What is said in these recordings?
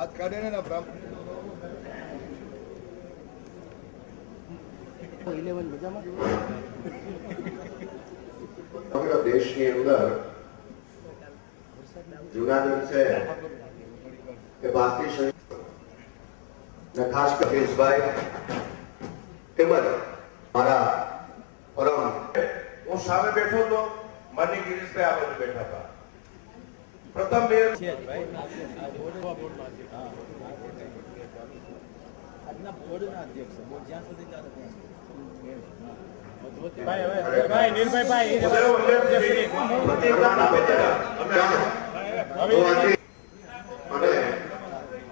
દાંત કાઢે ને સમગ્ર દેશની અંદર જુનાગઢ છે કે ભારતીય ખાસ કેશભાઈ તેમજ મારા પરમ હું સામે બેઠો તો માની ગિરીશભાઈ આ બાજુ બેઠા હતા. પ્રથમ બે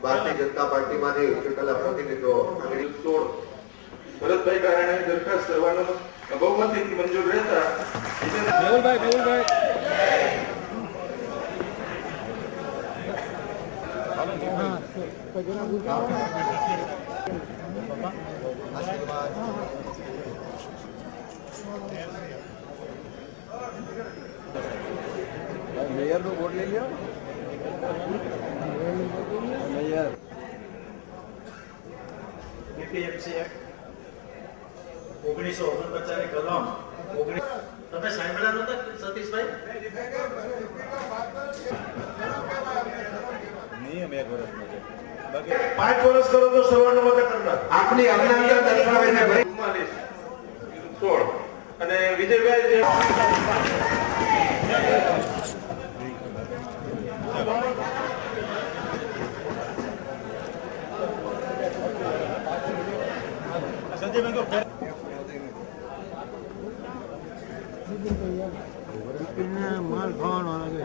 ભારતીય જનતા પાર્ટીમાંથી ચૂંટાયેલા પ્રતિનિધિઓ ભરતભાઈ કારણે દરખાસ્ત કરવાનો બહુમતીથી મંજૂર રહેતા મેયર નો વોટ લઈ લ્યો. મેયર બીપીએમસી એક્ટ 1949 ની કલમ 19 તમે સાંભળ્યા નહોતા સતીશભાઈ? નિયમ 1 વર્ષનો છે. બાકી 5 વર્ષ કરો તો સર્વાનુમતે કરનાર. આપની અજ્ઞાનતા દર્શાવે છે ભાઈ. 16 અને વિજયભાઈ જે માલ ખાવાનો લાગે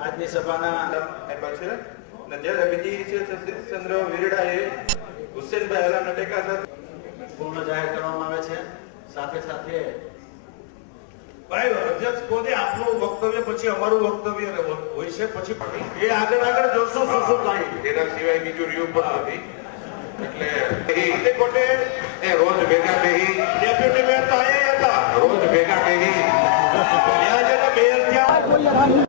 આજની સભાના છે અને જ્યારે બીજી છે સતીશચંદ્ર વિરડાએ હુસેનભાઈ હલાના ટેકા સાથે પૂર્ણ જાહેર કરવામાં આવે છે. સાથે સાથે ભાઈ અધ્યક્ષ કોને આપનું વક્તવ્ય પછી અમારું વક્તવ્ય હોય છે પછી એ આગળ જોશું શું થાય એના સિવાય બીજું રહ્યું પણ નથી. એટલે કોટે એ રોજ ભેગા બેહી ડેપ્યુટી મેયર